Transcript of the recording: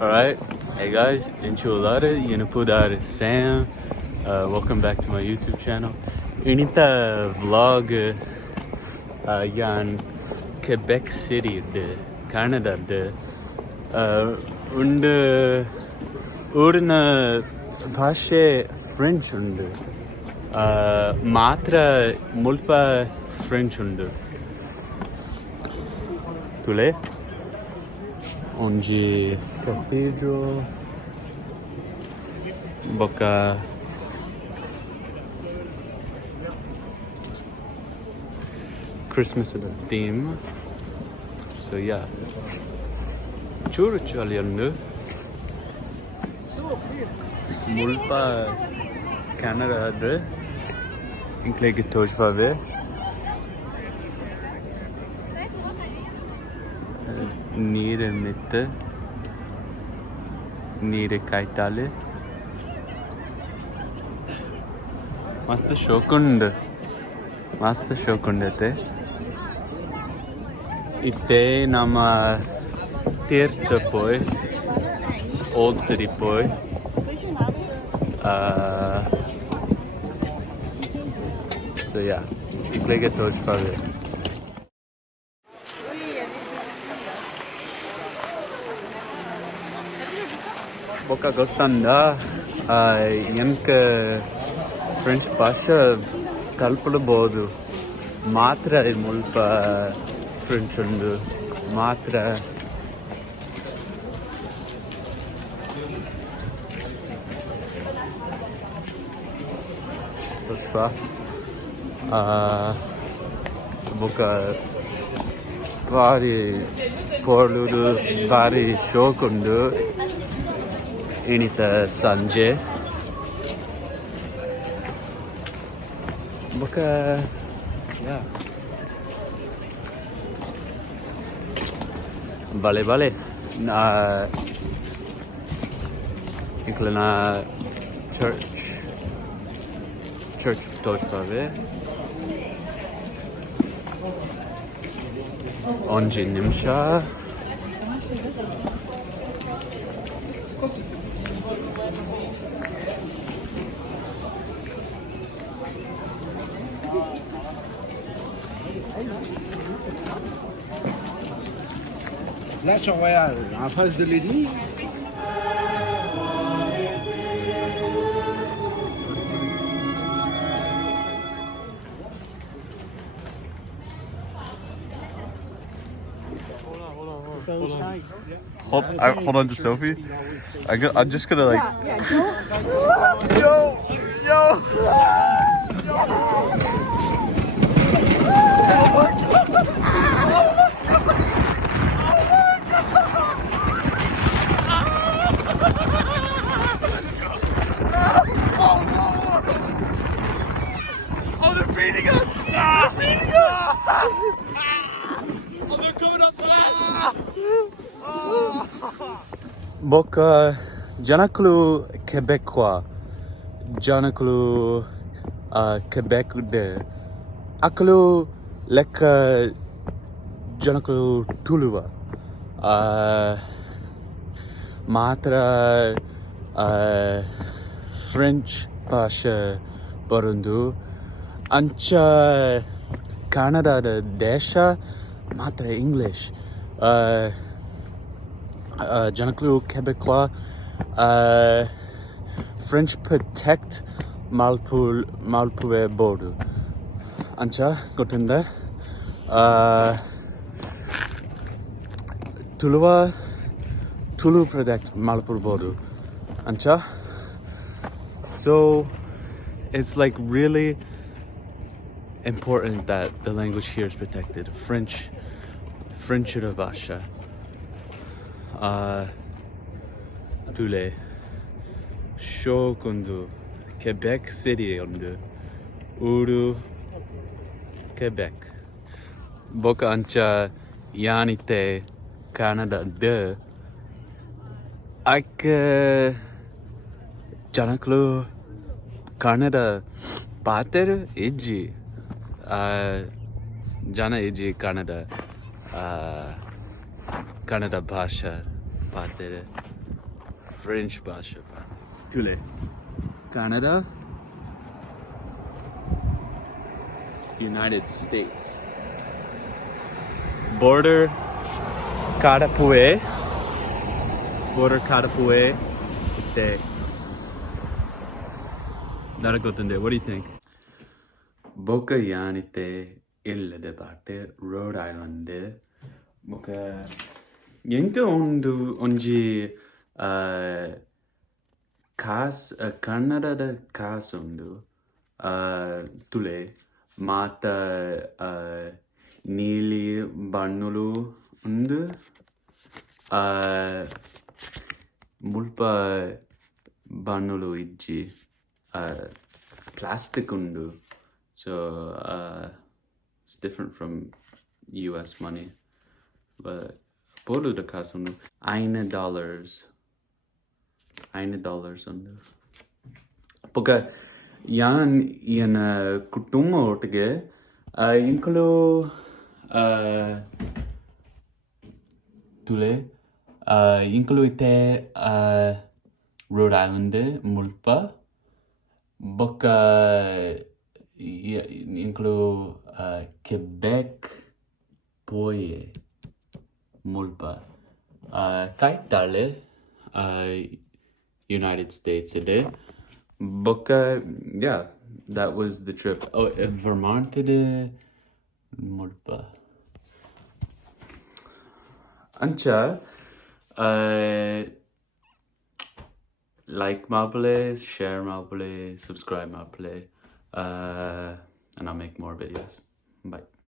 Alright, hey guys, enchilada, Yanapudar Sam. Welcome back to my YouTube channel. Inita vlog yan Quebec City de Canada de und urna bhashe French undu matra mulpa French undu tule onde cathedral boca Christmas theme. So yeah, churu chaliyandu mulpa Canada ade inklege tojpave nire mitte nire kaitale mast shokundete itte nama tirta poi old city poi so yeah inklege tojpave boka gottanda yanka French ಭಾಷೆ ಕಲ್ಪಬಹುದು ಮಾತ್ರ ಮುಲ್ಪ French ಉಂಡು ಮಾತ್ರ ತೋರ್ಸ್ಪ ಬೊಕ ಭಾರಿ ಪೋರ್ಲುಡು ಭಾರಿ ಶೋಕ್ ಉಂಡು ಏನಿತ ಸಂಜೆ boka yeah vale na inclina church tojpave onji nimsha Là, sur Royal, en face de l'église. Hold on to Sophie. I'm just gonna like yo oh they're beating us they're beating us oh they're coming up fast boka janaklu Quebecois janaklu Quebec de aklu leka janaklu tuluva matra French ಭಾಷೆ ಬರಂದು ಅಂಚ ಕನ್ನಡದ ದೇಶ ಮಾತ್ರ English ಜನಕಲು ಕೆಬೆಕ್ವಾ French protect ಮಾಲ್ಪುವೆ board ಅಂಚ ಗೊತ್ತಿಂದ Tulu protect ಮಾಲ್ಪುರ್ಬೋದು ಅಂಚ so it's like really important that the language here is protected. French Basha. Tule. Shokundu. Quebec City undu. Uru. Quebec. Boka ancha yanite Canada de. Janaklu Canada pater eji jana eji Canada Canada bhasha pater French ಭಾಷೆ ತುಲೆ Canada, United States. Border Carapue. Border Carapue. Itte. That gottende. What do you think? Boca Yanite illade parte Rhode Island. Boca Yenka onji ಕನ್ನಡದ ಕಾಸೊಂದು ತುಲೆ ಮಾತ ನೀಲಿ ಬಣ್ಣಲು ಒಂದು ಮುಲ್ಪ ಬಣ್ಣಲು ಇಜ್ಜಿ plastic ಉಂಡು so it's different from US money but ಪೋಲುದ ಕಾಸೊಂದು $1 ಉಂಡು ಪೊಕ ಯಾನ್ ಈಯನ ಕುಟುಂಬ ಒಟ್ಟಿಗೆ ಇಂಕಲು ತುಲೆ ಇಂಕಲು ಇತ್ತೆ ರೋಡ್ ಐಲ್ಯಾಂಡ್ ಮುಲ್ಪ ಬೊಕ್ಕ ಇಂಕಲು ಕೆಬೆಕ್ ಪೋಯೆ ಮುಲ್ಪ ಕೈತಾಳೆ United States today. Boca, yeah, that was the trip. Oh, Vermont today. Morpa. Ancha, like my play, share my play, subscribe my play, and I'll make more videos. Bye.